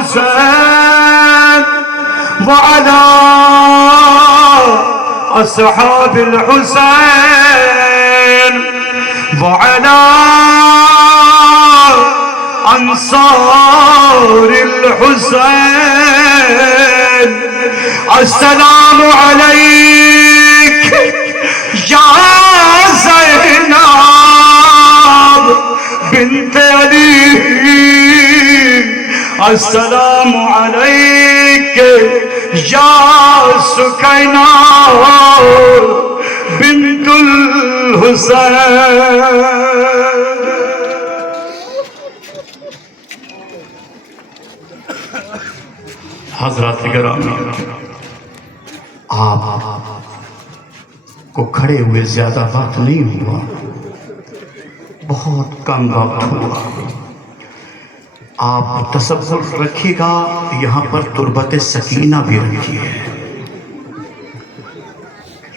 الحسين وعلى أصحاب الحسين وعلى أنصار الحسين السلام عليك يا زينب بنت علي السلام عليك يا سكينة بنت الحسين. حضرات گرامی، آپ کو کھڑے ہوئے زیادہ وقت نہیں ہوا، بہت کم وقت ہوا. آپ تصور رکھیے گا، یہاں پر تربت سکینہ بھی رکھی ہے.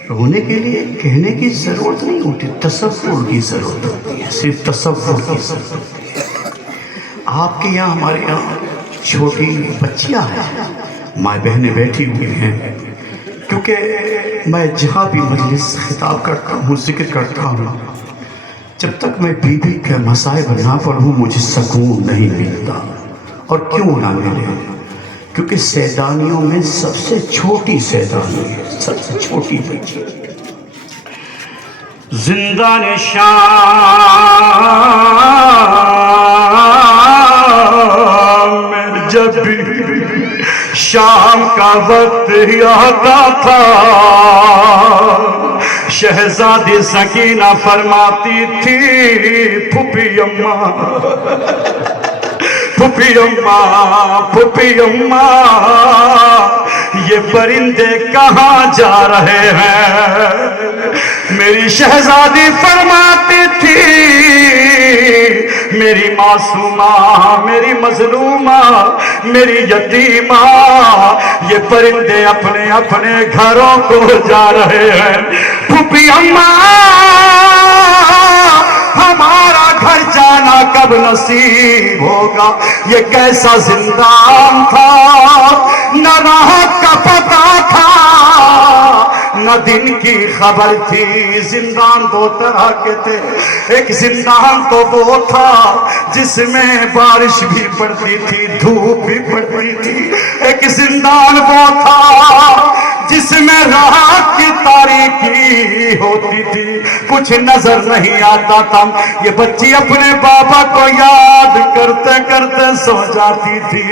رونے کے لیے کہنے کی ضرورت نہیں ہوتی، تصور کی ضرورت ہوتی ہے، صرف تصور کی ضرورت ہوتی ہے. آپ کے یہاں ہمارے یہاں چھوٹی بچیاں ہیں، ماں بہنیں بیٹھی ہوئی ہیں، کیونکہ میں جہاں بھی مجلس خطاب کرتا ہوں، ذکر کرتا ہوں، جب تک میں بیوی کے مصائب نہ پڑھوں مجھے سکون نہیں ملتا. اور کیوں نہ ملے؟ کیونکہ سیدانیوں میں سب سے چھوٹی سیدانی ہے، سب سے چھوٹی بچی. زندان شام میں جب بھی شام کا وقت آتا تھا، شہزادی سکینہ فرماتی تھی پھوپھی اماں، پھوپھی اماں، پھوپھی اماں، یہ پرندے کہاں جا رہے ہیں؟ میری شہزادی فرماتی تھی میری معصومہ، میری مظلومہ، میری یتیمہ، یہ پرندے اپنے اپنے گھروں کو جا رہے ہیں. پھوپھی اماں، ہمارا گھر جانا کب نصیب ہوگا؟ یہ کیسا زندان تھا، نہ راحت کا پتہ تھا نہ دن کی خبر تھی. زندان دو طرح کے تھے، ایک زندان تو وہ تھا جس میں بارش بھی پڑتی تھی، دھوپ بھی پڑتی تھی. ایک زندان وہ تھا جس میں رات کی تاریکی ہوتی تھی، کچھ نظر نہیں آتا تھا. یہ بچی اپنے بابا کو یاد کرتے کرتے سو جاتی تھی.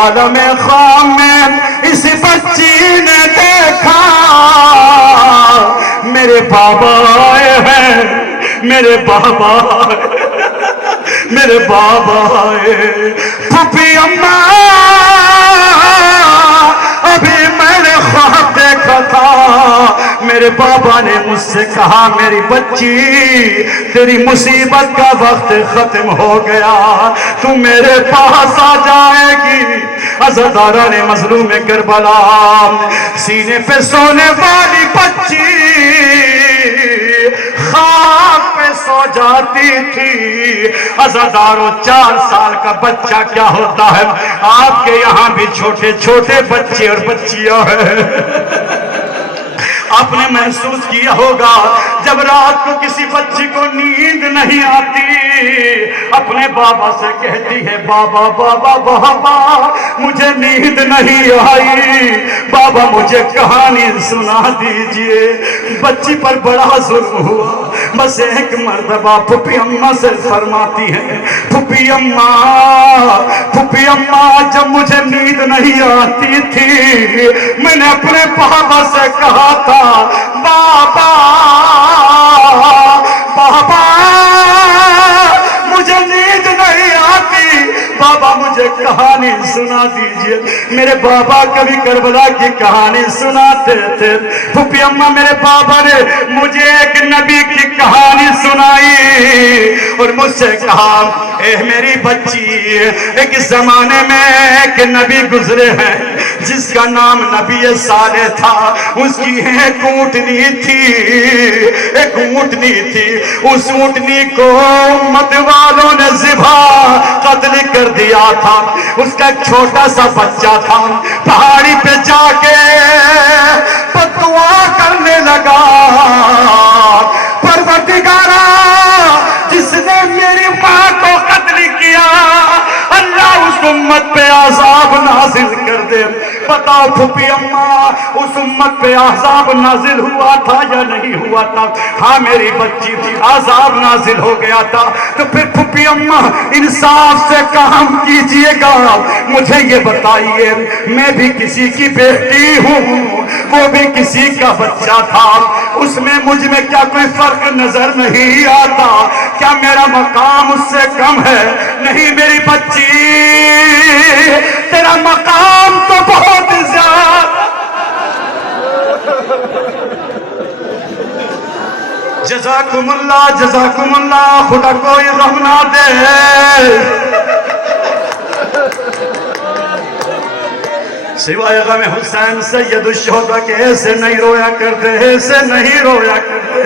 عالم خواب میں اس بچی نے دیکھا میرے بابا آئے ہیں، میرے بابا آئے، میرے بابا آئے. پھوپھی اماں، ابھی میں نے خواب دیکھا تھا، میرے بابا نے مجھ سے کہا میری بچی تیری مصیبت کا وقت ختم ہو گیا، تو میرے پاس آ جائے گی. عزادارہ نے مظلوم کربلا، سینے پہ سونے والی بچی خواب پہ سو جاتی تھی. عزاداروں، 4 سال کا بچہ کیا ہوتا ہے؟ آپ کے یہاں بھی چھوٹے چھوٹے بچے اور بچیاں ہیں. آپ نے محسوس کیا ہوگا جب رات کو کسی بچی کو نیند نہیں آتی، اپنے بابا سے کہتی ہے بابا بابا بابا مجھے نیند نہیں آئی، بابا مجھے کہانی سنا دیجئے. بچی پر بڑا ظلم ہوا. بس ایک مرتبہ پھوپھی اماں سے فرماتی ہے پھوپھی اماں، پھوپھی اماں، جب مجھے نیند نہیں آتی تھی میں نے اپنے بابا سے کہا تھا بابا بابا مجھے نیند نہیں آتی، بابا مجھے کہانی سنا دیجئے. میرے بابا کبھی کربلا کی کہانی سناتے تھے. پھوپھی اماں، میرے بابا نے مجھے ایک نبی کی کہانی سنائی اور مجھ سے کہا اے میری بچی، ایک زمانے میں ایک نبی گزرے ہیں جس کا نام نبی صالح تھا. اس کی ایک اونٹنی تھی، ایک اونٹنی تھی. اس اونٹنی کو امت والوں نے ذبح کا قتل کر دیا تھا، اس کا ایک چھوٹا سا بچہ تھا، پہاڑی پہ جا کے دعا کرنے لگا، پروردگارا جس نے میری ماں کو قتل کیا اللہ اس امت پہ عذاب نازل کر دے۔ بتاؤ پھوپھی اماں اس امت پہ عذاب نازل ہوا تھا یا نہیں ہوا تھا؟ ہاں میری بچی تھی، عذاب نازل ہو گیا تھا۔ تو پھر پھوپھی اماں انصاف سے کام کیجئے گا، مجھے یہ بتائیے میں بھی کسی کی بیٹی ہوں، وہ بھی کسی کا بچہ تھا، اس میں مجھ میں کیا کوئی فرق نظر نہیں آتا؟ کیا میرا مقام اس سے کم ہے؟ نہیں میری بچی، تیرا مقام تو بہت زیادہ۔ جزاکم اللہ، جزاکم اللہ، خدا کوئی غم نہ دے۔ سوائے غم حسین سید الشہداء کے ایسے نہیں رویا کرتے، ایسے نہیں رویا کرتے،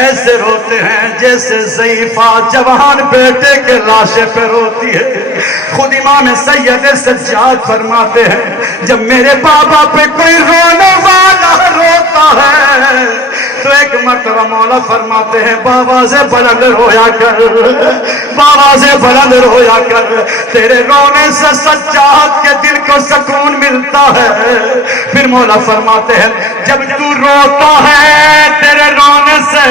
ایسے روتے ہیں جیسے ضعیفہ جوان بیٹے کے لاشے پہ روتی ہے۔ خود امام سید سجاد فرماتے ہیں جب میرے بابا پہ کوئی رونے والا روتا ہے تو ایک مرتبہ مولا فرماتے ہیں بابا سے بلند رویا کر، بابا سے بلند رویا کر، تیرے رونے سے سجاد کے دل کو سکون ملتا ہے۔ پھر مولا فرماتے ہیں جب تو روتا ہے تیرے رونے سے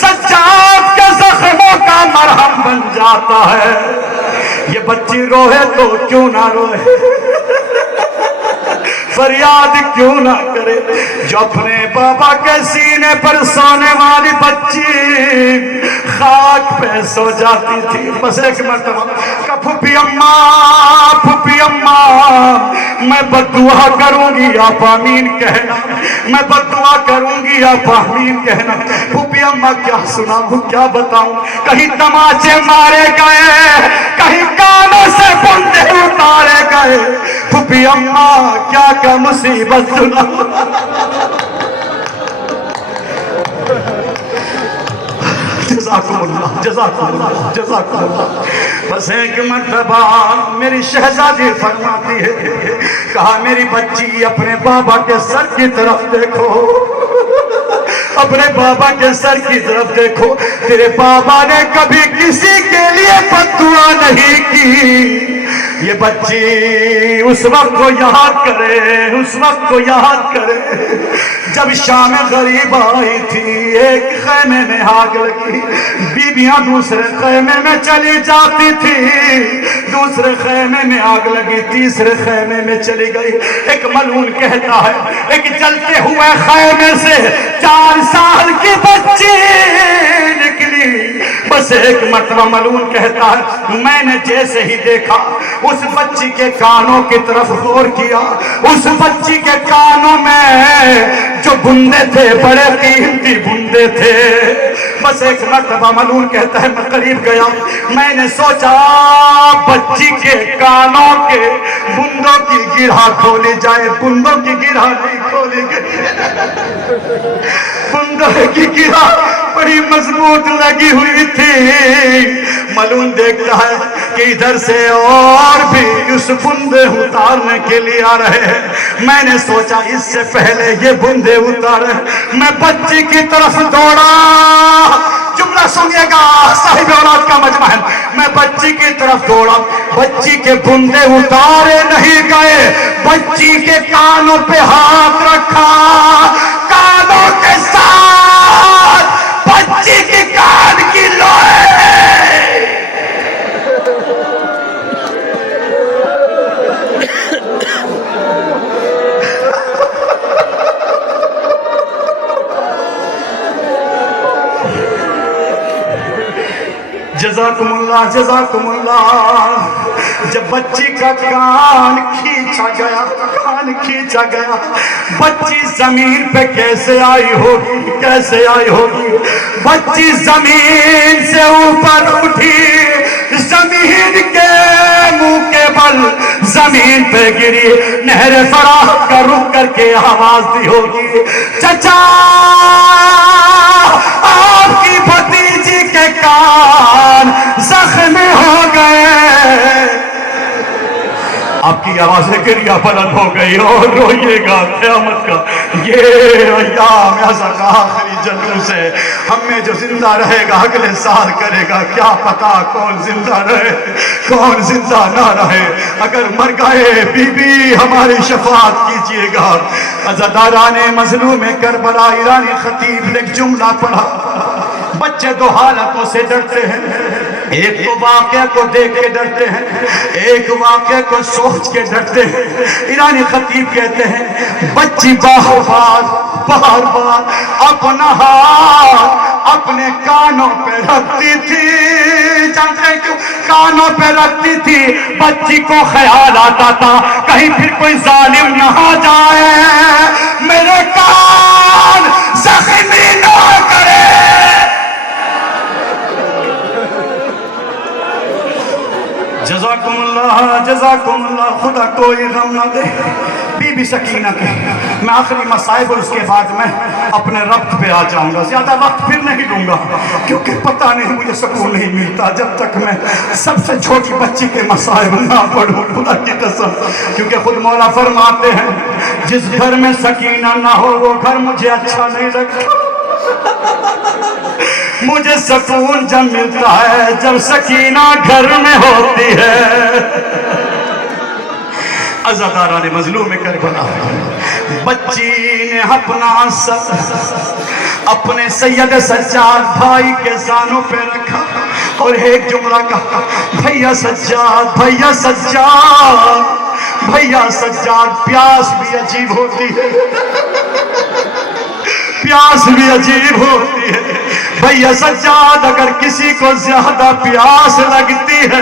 سجاد کے زخموں کا مرہم بن جاتا ہے۔ یہ بچی روئے تو کیوں نہ روئے، فریاد کیوں نہ کرے؟ جو اپنے بابا کے سینے پر سونے والی بچی خاک پہ سو جاتی تھی، بس ایک مرتبہ کہ پھوپھی اماں، پھوپھی اماں میں بددعا کروں گی آپ آمین کہنا، میں بددعا کروں گی آپ آمین کہنا۔ پھوپھی اماں کیا سناؤں، کیا بتاؤں؟ کہیں تماچے مارے گئے، کہیں کانوں سے بندے اتارے گئے، پھوپھی اماں کیا کیا مصیبت سنا۔ جزاکم اللہ، جزاکم اللہ، جزاکم اللہ۔ بس ایک مرتبہ میری شہزادی فرماتی ہے، کہا میری بچی اپنے بابا کے سر کی طرف دیکھو، اپنے بابا کے سر کی طرف دیکھو، تیرے بابا نے کبھی کسی کے لیے بددعا نہیں کی۔ یہ بچی اس وقت کو یاد کرے، اس وقت کو یاد کرے جب شام غریب آئی تھی، ایک خیمے میں آگ لگی، بیویاں دوسرے خیمے میں چلی جاتی تھی، دوسرے خیمے میں آگ لگی، تیسرے خیمے میں چلی گئی۔ ایک ملعون کہتا ہے ایک جلتے ہوئے خیمے سے 4 سال کی بچی نکلی۔ بس ایک مرتبہ ملعون کہتا ہے میں نے جیسے ہی دیکھا اس بچی کے کانوں کی طرف غور کیا، اس بچی کے کانوں میں جو بندے تھے بڑے قیمتی بندے تھے۔ بس ایک مرتبہ ملعون کہتا ہے میں قریب گیا، میں نے سوچا بچی کے کانوں کے بندوں کی گرہ کھولی جائے، بندوں کی گرہ نہیں کھولی گئی، بندوں کی گرہ بڑی مضبوط لگی ہوئی تھی۔ ملعون دیکھتا ہے کہ ادھر سے اور بھی اس بندے اتارنے کے لیے آ رہے ہیں، میں نے سوچا اس سے پہلے یہ بندے اتارے، میں بچی کی طرف دوڑا، جملہ سنیے گا صاحب اولاد کا مجمع ہے، میں بچی کی طرف دوڑا، بچی کے بندے اتارے نہیں گئے، بچی کے کانوں پہ ہاتھ رکھا، کانوں کے ساتھ بچی کی کان کی لوئے جزاکم اللہ، جزاکم اللہ۔ جب بچی کا کان کھینچا گیا، کان کھینچا گیا، بچی زمین پہ کیسے آئی ہوگی، کیسے آئی ہوگی؟ بچی زمین سے اوپر اٹھی، زمین کے منہ کے بل زمین پہ گری، نہر فرات کا رک کر کے آواز دی ہوگی چچا آپ کی بھتیجی کے کان زخمی ہو گئے آپ کی آوازیں گریہ بلند ہو گئی اور روئیے گا قیامت کا یہ ایام عزت آخری جلوس ہے. ہم میں جو زندہ رہے گا اگلے سال کرے گا کیا پتا کون زندہ رہے کون زندہ نہ رہے. اگر مر گئے بی بی ہماری شفاعت کیجئے گا. عزاداران مظلوم کربلا ایرانی خطیب نے ایک جملہ پڑھا. بچے دو حالتوں سے ڈرتے ہیں, ایک تو واقعہ کو دیکھ کے ڈرتے ہیں, ایک واقعہ کو سوچ کے ڈرتے ہیں. ایرانی خطیب کہتے ہیں بچی بار بار اپنا ہاتھ اپنے کانوں پہ رکھتی تھی. جانتے ہیں کیوں کانوں پہ رکھتی تھی؟ بچی کو خیال آتا تھا کہیں پھر کوئی ظالم نہ آ جائے میرے کان زخمی نہ کرے. جزاکم اللہ خدا کوئی غم نہ دے. بی بی سکینہ کے میں آخری مصائب اور اس کے بعد میں اپنے ربط پہ آ جاؤں گا. زیادہ وقت پھر نہیں لوں گا کیونکہ پتہ نہیں مجھے سکون نہیں ملتا جب تک میں سب سے چھوٹی بچی کے مصائب نہ پڑھوں خدا کی قسم. کیونکہ خود مولا فرماتے ہیں جس گھر میں سکینہ نہ ہو وہ گھر مجھے اچھا نہیں لگتا. مجھے سکون جب ملتا ہے جب سکینہ گھر میں ہوتی ہے. عزاداران مظلوم کربلا بچی نے اپنا سر اپنے سید سجاد بھائی کے زانوں پہ رکھا اور ایک جملہ کہا بھیا سجاد بھیا سجاد بھیا سجاد. پیاس بھی عجیب ہوتی ہے, پیاس بھی عجیب ہوتی ہے. بھیا سجاد اگر کسی کو زیادہ پیاس لگتی ہے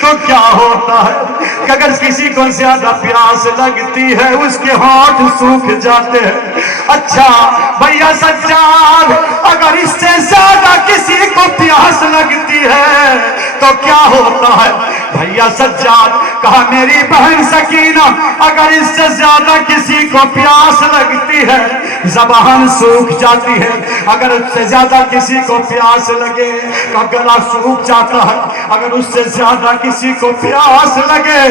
تو کیا ہوتا ہے کہ اگر کسی کو زیادہ پیاس لگتی ہے اس کے ہاتھ سوکھ جاتے ہیں. اچھا بھیا سجاد اگر اس سے زیادہ کسی کو پیاس لگتی ہے تو کیا ہوتا ہے؟ بھیا سجاد کہا میری بہن سکینہ اگر اس سے زیادہ کسی کو پیاس لگتی ہے زبان سوکھ جاتی ہے. اگر اس سے زیادہ کسی کو پیاس لگے تو گلا سوکھ جاتا ہے. اگر اس سے زیادہ کسی کو پیاس لگے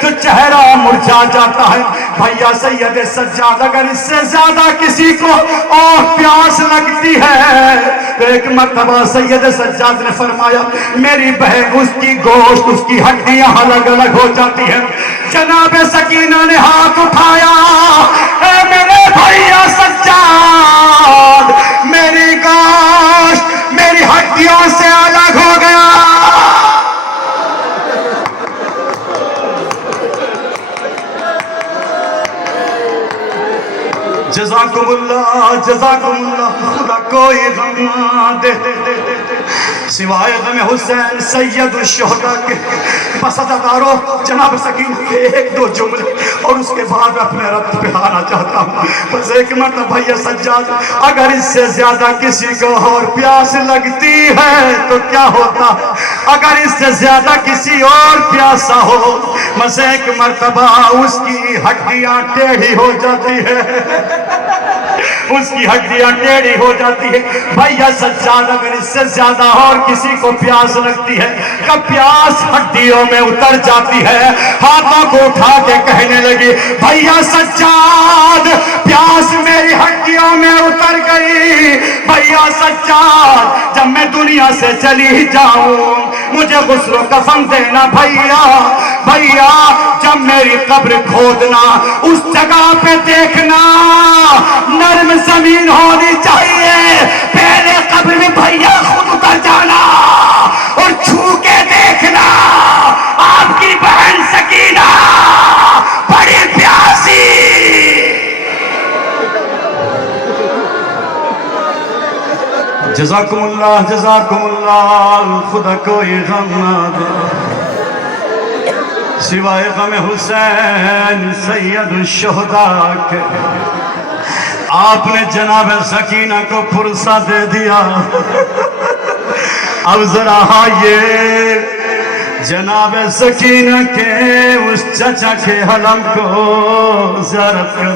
تو چہرہ مرجھا جاتا ہے. بھیا سید سجاد اگر اس سے زیادہ کسی کو اور پیاس لگتی ہے تو ایک مرتبہ سید سجاد نے فرمایا میری بہن اس کی گوشت اس کی ہڈیاں الگ الگ ہو جاتی ہیں. جناب سکینہ نے ہاتھ اٹھایا اے میرے بھیا سجاد میری گوشت میری ہڈیوں سے الگ ہو گیا. جزاکم اللہ خدا کوئی غم نہ دے سوائے غم حسین سید الشہداء کے. بس عزادارو جناب سکینہ کے ایک دو جملے اور اس کے بعد اپنے رب پہ آنا چاہتا ہوں. بس ایک مرتبہ بھیا سجاد اگر اس سے زیادہ کسی کو اور پیاس لگتی ہے تو کیا ہوتا؟ اگر اس سے زیادہ کسی اور پیاسا ہو بس ایک مرتبہ اس کی ہڈیاں ٹیڑھی ہو جاتی ہے, اس کی ہڈیاں ٹیڑھی ہو جاتی ہے. بھیا سجاد اگر اس سے زیادہ اور کسی کو پیاس لگتی ہے کہ پیاس ہڈیوں میں اتر جاتی ہے, ہاتھوں کو اٹھا کے کہنے لگی بھیا سجاد پیاس میری ہڈیوں میں اتر گئی. بھیا سجاد جب میں دنیا سے چلی جاؤں مجھے غسل و کفن دینا. بھیا بھیا جب میری قبر کھودنا اس جگہ پہ دیکھنا نرم زمین ہونی چاہیے. پہلے قبر میں بھیا خود اتر جانا اور چھو کے دیکھنا آپ کی بہن سکینہ بڑی پیاسی. جزاکم اللہ خدا کوئی غم نہ دے سوائے غم حسین سید الشہداء کے. آپ نے جناب سکینہ کو پرسہ دے دیا. اب ذرا آئیے جناب سکینہ کے اس چچا کے حلم کو زیارت کر.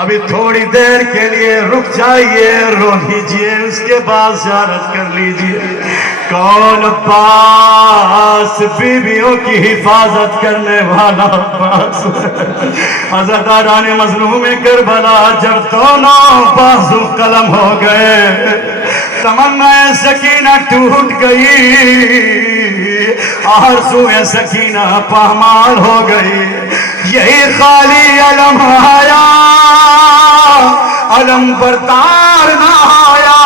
ابھی تھوڑی دیر کے لیے رک جائیے, رو لیجئے, اس کے بعد زیارت کر لیجئے. کون باپ عباس، بیویوں کی حفاظت کرنے والا عباس۔ عزاداران مظلوم کربلا جب دونوں بازو قلم ہو گئے، تمنا سکینہ ٹوٹ گئی، آرزو سکینہ پامال ہو گئی۔ یہی خالی علم آیا، علم بردار نہ آیا،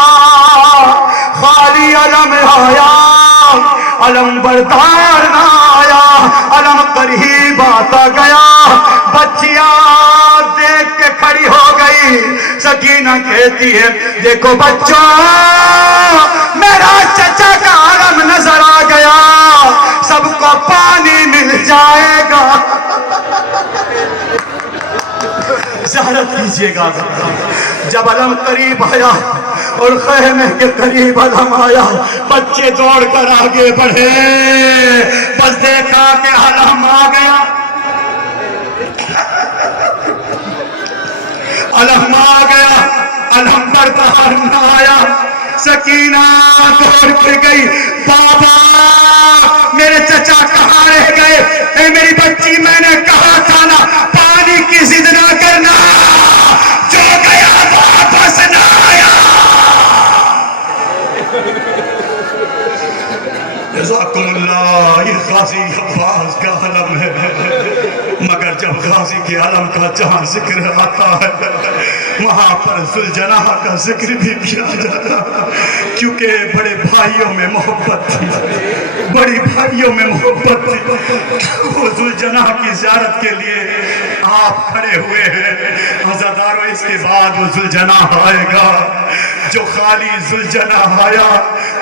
خالی علم آیا، علم بردار نہ آیا، علم قریب آتا گیا، بچیاں دیکھ کے کھڑی ہو گئی۔ سکینہ کہتی ہے دیکھو بچوں، میرا چچا کا علم نظر آ گیا، سب کو پانی مل جائے گا۔ زیارت کیجئے گا۔ جب علم قریب آیا اور خیمے کے قریب علم آیا، بچے دوڑ کر آگے بڑھے، بس دیکھا کہ علم آ گیا، علم آ گیا، علم بردار نہ آیا۔ سکینہ دوڑ کے گئی، بابا میرے چچا کہاں رہ گئے؟ اے میری بچی، میں نے کہا تھا نا پانی کی ضد نہ کرنا، جو گیا واپس نہ آیا۔ جزاکم اللہ، یہ غازی عباس کا علم ہے، مگر جب غازی کے علم کا جہاں ذکر آتا ہے وہاں پر ذوالجناح کا ذکر بھی کیا جاتا ہے، کیونکہ بڑے بھائیوں میں محبت تھی، بڑی بھائیوں میں محبت تھی۔ وہ ذوالجناح کی زیارت کے لیے آپ کھڑے ہوئے ہیں۔ عزادارو، اس کے بعد وہ ذوالجناح آئے گا جو خالی ذوالجناح آیا۔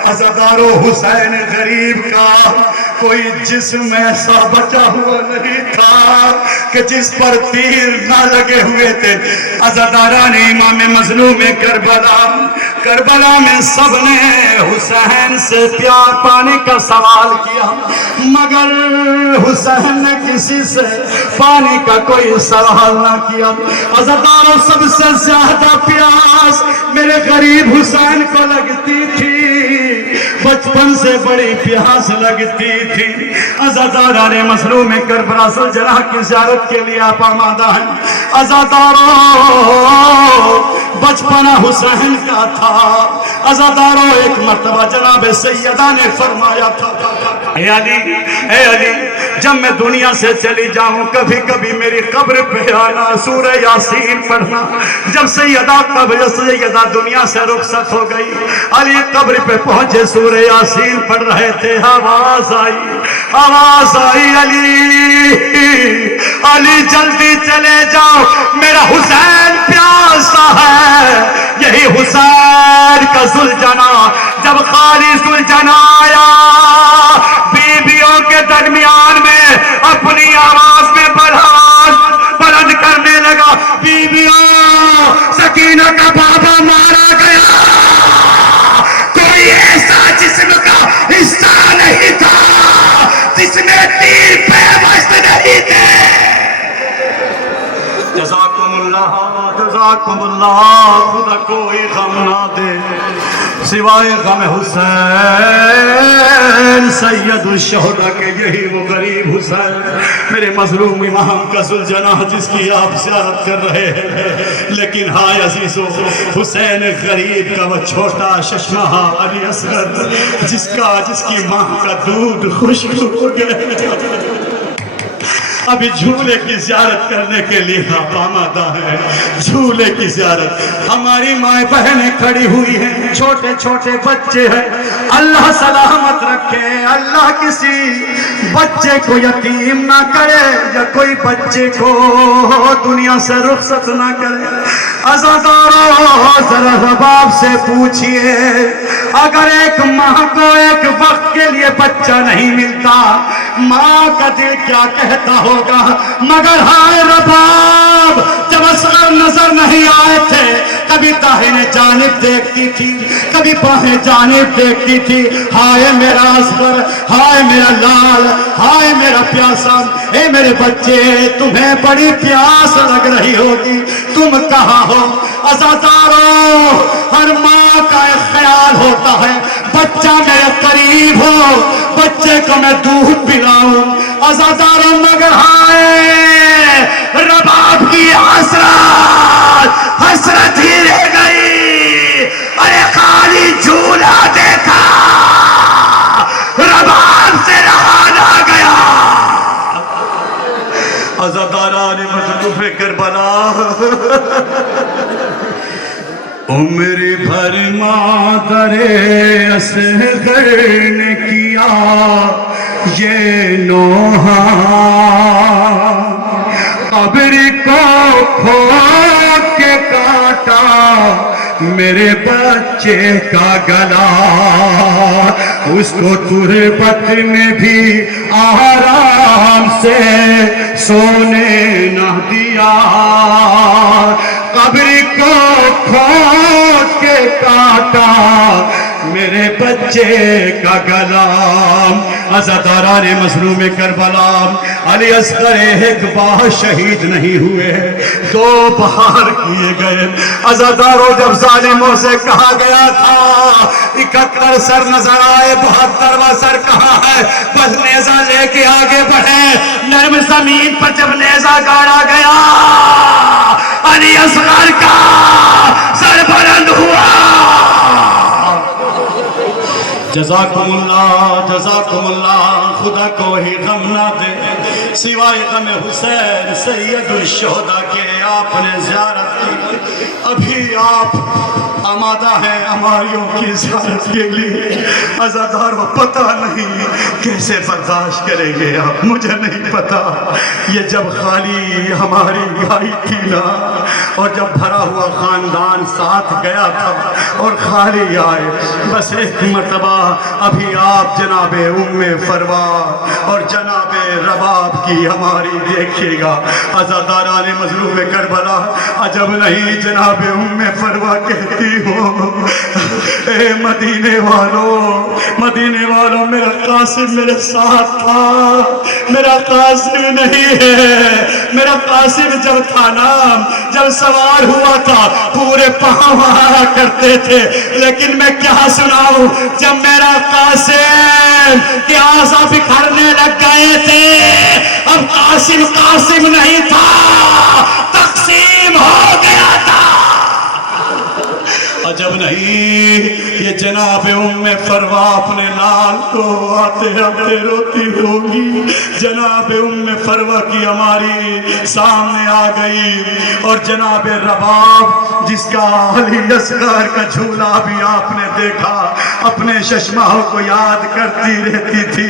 عزادارو، حسین غریب کا کوئی جسم ایسا بچا ہوا نہیں تھا کہ جس پر تیر نہ لگے ہوئے تھے۔ عزاداران امام مظلوم کربلا میں سب نے حسین سے پیار پانے کا سوال کیا، مگر حسین نے کسی سے پانے کا کوئی سوال نہ کیا۔ عزاداروں، سب سے زیادہ پیاس میرے غریب حسین کو لگتی تھی، بچپن سے بڑی پیاس لگتی تھی۔ عزاداران مظلوم کربلا ذوالجناح کی زیارت کے لیے آپ آمادہ ہیں۔ عزاداروں، بچپنا حسین کا تھا۔ عزاداروں، ایک مرتبہ جناب سیدہ نے فرمایا تھا، اے علی، جب میں دنیا سے چلی جاؤں کبھی کبھی میری قبر پہ آنا، سورہ یاسین پڑھنا۔ جب سیدہ دنیا سے رخصت ہو گئی، علی قبر پہ پہنچے، سورہ یاسین پڑھ رہے تھے، آواز آئی، علی جلدی چلے جاؤ، میرا حسین پیاسا ہے۔ یہی حسین کا ذوالجناح، جب خالی ذوالجناح آیا، بیویوں کے درمیان میں اپنی آواز میں بلند کرنے لگا، بیویوں، سکینہ کا بابا مارا گیا، کوئی ایسا جسم کا حصہ نہیں تھا جس میں تیر پیوست نہیں تھے۔ جزاکم اللہ، خدا کوئی غم نہ دے سوائے غم حسین سید الشہداء کے۔ یہی وہ غریب حسین، میرے مظلوم امام کا ذوالجناح، جس کی آپ زیارت کر رہے ہیں۔ لیکن ہائے عزیزو، حسین غریب کا وہ چھوٹا ششمہ علی اصغر، جس کی ماں کا دودھ خشک ہو گیا، ابھی جھولے کی زیارت کرنے کے لیے آپ آمادہ ہیں۔ جھولے کی زیارت، ہماری مائیں بہنیں کھڑی ہوئی ہیں، چھوٹے چھوٹے بچے ہیں، اللہ سلامت رکھے، اللہ کسی بچے کو یتیم نہ کرے، یا کوئی بچے کو دنیا سے رخصت نہ کرے۔ عزاداروں، ذرا رباب سے پوچھئے، اگر ایک ماں کو ایک وقت کے لیے بچہ نہیں ملتا، ماں کا دل کیا کہتا ہوگا؟ مگر ہائے رباب، جب اصغر نظر نہیں آئے تھے، کبھی داہنے جانب دیکھتی تھی، کبھی بائیں جانب دیکھتی تھی، ہائے میرا اصغر، ہائے میرا لال، ہائے میرا پیاسا، اے میرے بچے، تمہیں بڑی پیاس لگ رہی ہوگی، تم کہاں ہو؟ عزاداروں، ہر ماں کا ایک خیال ہوتا ہے، بچہ میرے قریب ہو، بچے کو میں دودھ پلاؤں عزاداروں مگر ہائے رباب کی حسرت ہی رہ گئی ارے خالی جھولا دیکھا رباب سے رہا نہ گیا عزاداران مظلوم کربلا عمر بھر مادر اصغر نے کیا یہ نوحہ قبر کو کھود کے کاٹا میرے بچے کا گلا اس کو تربت میں بھی آرام سے سونے نہ دیا قبر کو کھود کے کاٹا میرے بچے کا گلا عزاداران مظلوم کربلا علی اصغر ایک بار شہید نہیں ہوئے 2 بار کیے گئے عزاداروں جب ظالموں سے کہا گیا تھا 71 سر نظر آئے 72واں سر کہاں ہے بس نیزہ لے کے آگے بڑھے نرم زمین پر جب نیزہ گاڑا گیا علی اصغر کا سر بلند ہوا جزاکم اللہ خدا کو ہی غم نہ دے سوائے غم حسین سید الشہداء کے آپ نے زیارت کی ابھی آپ آمادہ ہیں ہماریوں کی زیارت کے لیے عزاداروں پتہ نہیں کیسے برداشت کریں گے آپ مجھے نہیں پتا یہ جب خالی ہماری آئی تھی نا اور جب بھرا ہوا خاندان ساتھ گیا تھا اور خالی آئے بس ایک مرتبہ ابھی آپ جناب ام فروا اور جناب رباب کی ہماری دیکھیے گا عزاداران مظلوم کربلا عجب نہیں جناب ام فروا کہتی ہو اے مدینے والوں میرا قاسم میرے ساتھ تھا میرا قاسم نہیں ہے میرا قاسم جب تھا نا جب سوار ہوا تھا پورے پاؤں آیا کرتے تھے لیکن میں کیا سناؤں جب میرا قاسم کے اعضاء بکھرنے لگ گئے تھے اب قاسم نہیں تھا تقسیم ہو گیا تھا عجب نہیں یہ جناب ام فروا اپنے لال کو آتے آتے روتی ہوگی جناب ام فروا کی ہماری سامنے آ گئی اور جناب رباب جس کا علی اصغر کا جھولا بھی آپ نے دیکھا اپنے ششماہوں کو یاد کرتی رہتی تھی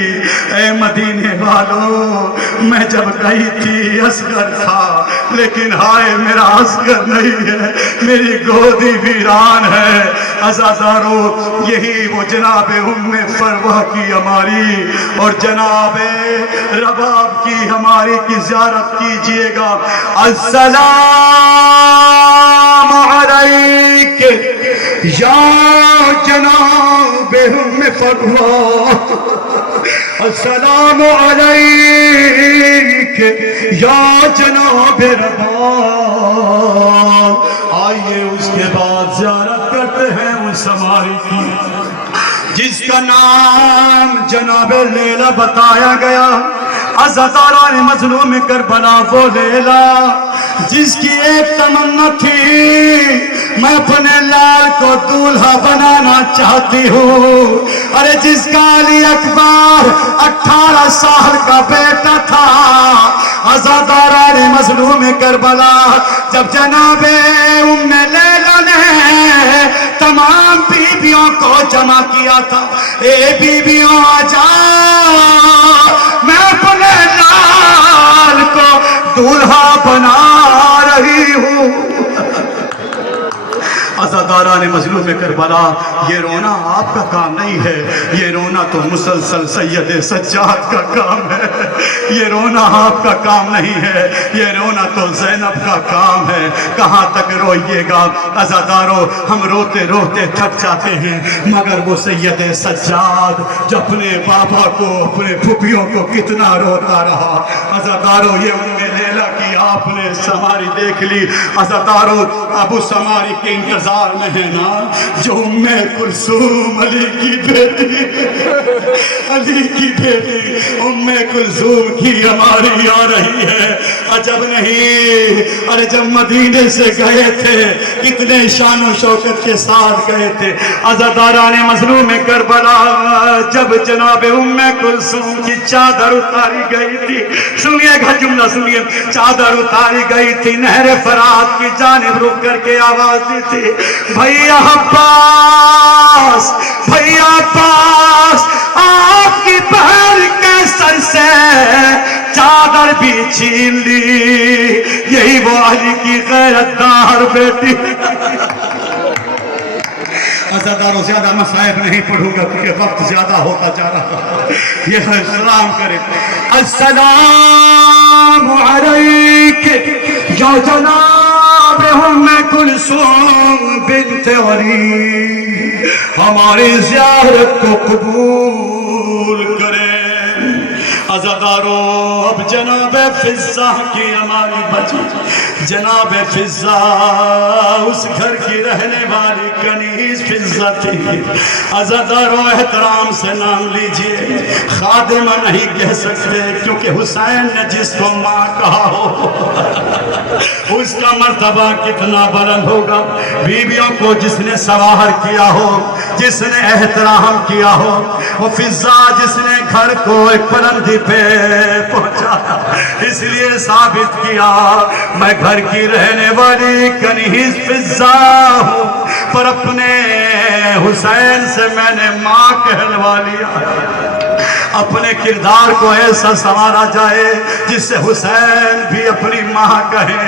اے مدینے والوں میں جب گئی تھی اصغر تھا لیکن ہائے میرا اصغر نہیں ہے میری گودی ویران ہے عزاداروں یہی وہ جناب ام فروا کی ہماری اور جناب رباب کی ہماری کی زیارت کیجئے گا السلام علیک یا جناب ام فروا السلام علیک یا جناب رباب آئیے اس کے بعد زیارت کرتے ہیں اس ہماری کی جس کا نام جناب لیلا بتایا گیا عزاداران مظلوم کربلا وہ لیلا جس کی ایک تمنا تھی میں اپنے لال کو دولہا بنانا چاہتی ہوں ارے جس کا علی اکبر 18 سال کا بیٹا تھا عزاداران مظلوم کربلا جب جناب ام لیلا نے تمام بیویوں کو جمع کیا تھا اے بیویوں آ جاؤ میں اپنے لال کو دولہا بنا رہی ہوں عزاداران مظلوم کربلا یہ رونا آپ کا کام نہیں ہے یہ رونا تو مسلسل سید سجاد کا کام ہے یہ رونا آپ کا کام نہیں ہے، یہ رونا تو زینب کا کام ہے۔ کہاں تک روئیے گا عزادارو، ہم روتے روتے تھک جاتے ہیں، مگر وہ سید سجاد جو اپنے بابا کو، اپنے پھوپھیوں کو کتنا روتا رہا۔ عزادارو یہ ام لیلہ کی آپ نے سواری دیکھ لی، عزادارو ابو سماری کے انتظار میں ہے نا، جو ام کلثوم علی کی بیٹی، علی کی بیٹی ام کلثوم کی ہماری آ رہی ہے۔ عجب نہیں، ارے جب مدینے سے گئے تھے کتنے شان و شوکت کے ساتھ گئے تھے۔ عزاداران مظلوم کربلا جب جناب ام کلثوم کی چادر اتاری گئی تھی، سنیے گا جملہ سنیے، چادر اتاری گئی تھی، نہر فرات کی جانب رک کر کے آواز دی تھی، بھیا عباس، بھیا عباس، آپ کی بہن کے سر سے چادر بھی چھین لی، یہی وہ علی کی غیرتدار بیٹی۔ عزاداروں زیادہ مصائب نہیں پڑھوں گا کیونکہ وقت زیادہ ہوتا جا رہا ہے۔ یہ سلام کرے، السلام علیک یا جناب ام کلثوم بنت علی، ہماری زیارت کو قبول کریں۔ عزادارو اب جناب فضہ کی ہماری بچی، جناب فضہ اس گھر کی رہنے والی کنیز فضہ تھی۔ عزادارو احترام سے نام لیجئے، خادمہ نہیں کہہ سکتے کیونکہ حسین نے جس کو ماں کہا ہو اس کا مرتبہ کتنا بلند ہوگا۔ بیویوں کو جس نے سوار کیا ہو، جس نے احترام کیا ہو، وہ فضہ جس نے گھر کو ایک بلندی پہ پہنچا، اس لیے ثابت کیا میں گھر کی رہنے والی کنیز فضہ ہوں، پر اپنے حسین سے میں نے ماں کہلوا لیا۔ اپنے کردار کو ایسا سنوارا جائے جس سے حسین بھی اپنی ماں کہے۔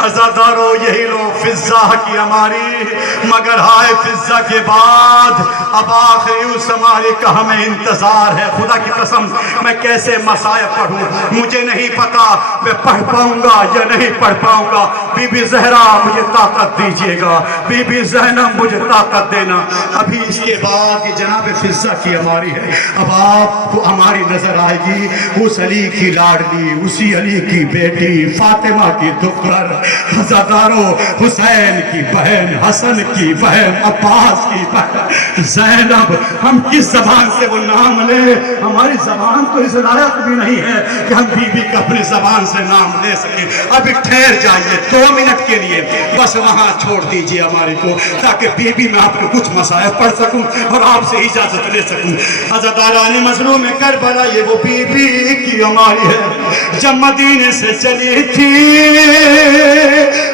عزادارو یہی لو فضہ کی ہماری، مگر ہائے فضہ کے بعد اب آخری اس ہماری کا ہمیں انتظار ہے۔ خدا کی قسم میں کیسے مصائب پڑھوں، مجھے نہیں پتا میں پڑھ پاؤں گا یا نہیں پڑھ پاؤں گا۔ بی بی زہرا مجھے طاقت دیجئے گا، بی بی زینب مجھے طاقت دینا۔ ابھی اس کے بعد یہ جناب فضہ کی ہماری ہے، اب آپ کو ہماری نظر آئے گی اس علی کی لاڈلی، اسی علی کی بیٹی فاطمہ کی دختر، عزادارو حسین کی بہن، حسن کی بہن، عباس کی بہن زینب۔ ہم کس زبان سے وہ نام لیں؟ ہماری زبان تو اس لائق بھی نہیں ہے کہ ہم بی بی کا اپنی زبان سے نام لے سکیں۔ ابھی ٹھہر جائیے 2 منٹ کے لیے، بس وہاں چھوڑ دیجئے ہمارے کو، تاکہ بی بی میں آپ کو کچھ مصائب پڑھ سکوں اور آپ سے اجازت لے سکوں۔ عزاداران مظلوم کربلا یہ وہ بی بی کی ہماری ہے جب مدینے سے چلی تھی،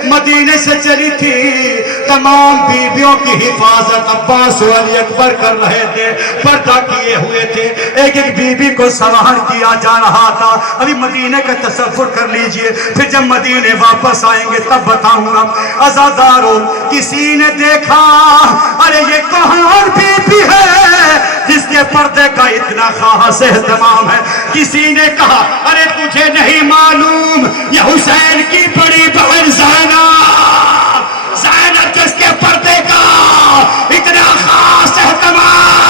مدینے سے چلی تھی، تمام بیویوں کی حفاظت عباس و علی اکبر کر رہے تھے، پردہ کیے ہوئے تھے، ایک ایک بیوی کو سوار کیا جا رہا تھا۔ ابھی مدینے کا تصور کر لیجئے، پھر جب مدینے واپس آئیں گے تب بتاؤں گا۔ عزادارو کسی نے دیکھا، ارے یہ کون بی بی ہے جس کے پردے کا اتنا خاص اہتمام ہے؟ کسی نے کہا ارے تجھے نہیں معلوم یہ حسین کی بڑی بہن زینب، زینب جس کے پردے کا اتنا خاص اہتمام۔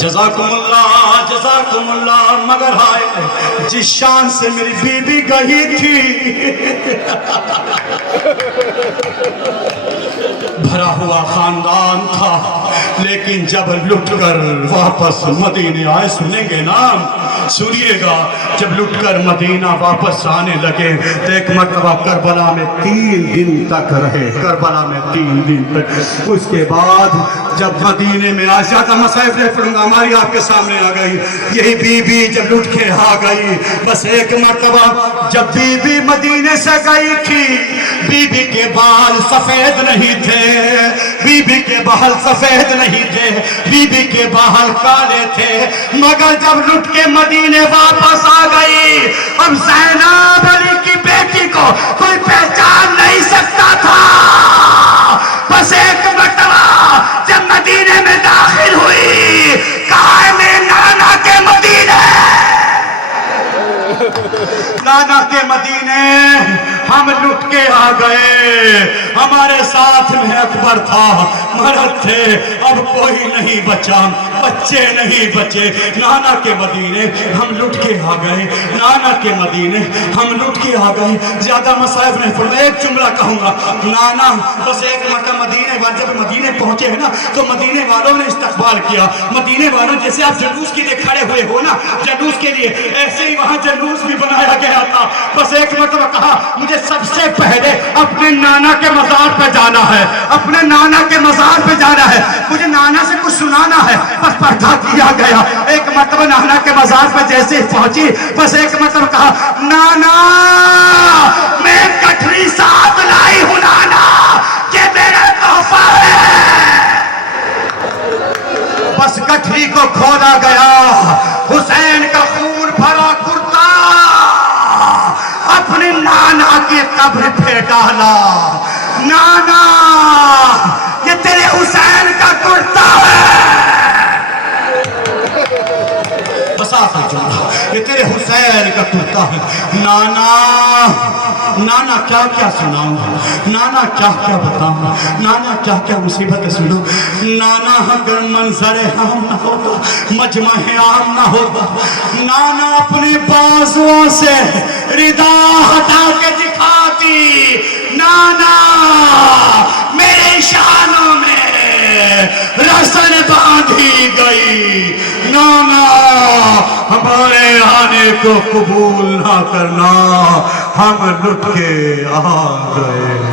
جزاکم اللہ، جزاکم اللہ، مگر ہائے جس شان سے میری بی بی گئی تھی، بھرا ہوا خاندان تھا، لیکن جب لٹ کر واپس مدینے آئے، سنیں گے نام، سنیے گا، جب لٹ کر مدینہ واپس آنے لگے تو ایک مرتبہ کربلا میں 3 دن تک رہے، کربلا میں 3 دن تک۔ اس کے بعد جب مدینے میں آئے، زیادہ مصائب نہیں پڑھوں گا، ہماری آپ کے سامنے آ گئی یہی بی بی جب لٹ کے آ گئی۔ بس ایک مرتبہ جب بی بی مدینے سے گئی تھی، بی بی کے بال سفید نہیں تھے، بی بی کے بال سفید نہیں تھے، بی بی کے بال کالے تھے، مگر جب لٹ کے مدینے واپس آ گئی، اب زینب علی کی بیٹی کو کوئی پہچان نہیں سکتا تھا۔ بس ایک مرتبہ جب مدینے میں داخل ہوئی، کہا ہے میرے نانا کے مدینے ہمارے ساتھ میں اکبر تھا، مرد تھے، اب کوئی نہیں بچا، بچے نہیں بچے۔ نانا کے مدینے ہم لٹ کے آ گئے، نانا کے مدینے ہم لٹ کے آ گئے۔ زیادہ مصائب نہیں پڑھا، ایک جملہ کہوں گا، نانا بس ایک مرتبہ مدینے والے جب مدینے پہنچے ہیں نا تو مدینے والوں نے استقبال کیا۔ مدینے والوں جیسے آپ جلوس کے لیے کھڑے ہوئے ہو نا، جلوس کے لیے، ایسے ہی وہاں جلوس بھی بنایا گیا تھا۔ بس ایک مرتبہ کہا مجھے سب سے پہلے اپنے نانا کے مزار پہ جانا ہے، اپنے نانا کے مزار پہ جانا ہے، مجھے نانا سے کچھ سنانا ہے۔ بس پردہ کیا گیا، ایک مرتبہ نانا کے مزار پہ جیسے ہی پہنچی، بس ایک مرتبہ کہا نانا میں کٹھری ساتھ لائی ہوں نانا، یہ میرا تحفہ ہے۔ بس کٹھری کو کھولا گیا، حسین کا خون بھرا کرتا اپنے نانا کی قبر پہ ڈالا۔ نانا یہ تیرے حسین کا کرتا ہے، بس آخر جملہ، یہ تیرے حسین کا کرتا ہے۔ نانا نانا کیا کیا سناؤں، نانا کیا کیا بتاؤں، نانا کیا کیا مصیبت سنو۔ نانا اگر منظر عام نہ ہوگا، مجمع عام نہ ہوگا، نانا اپنے بازوؤں سے ردا ہٹا کے دکھاتی، نانا میرے شانوں میں رسن باندھی گئی، نانا ہمارے آنے کو قبول نہ کرنا، ہم لٹ کے آ گئے۔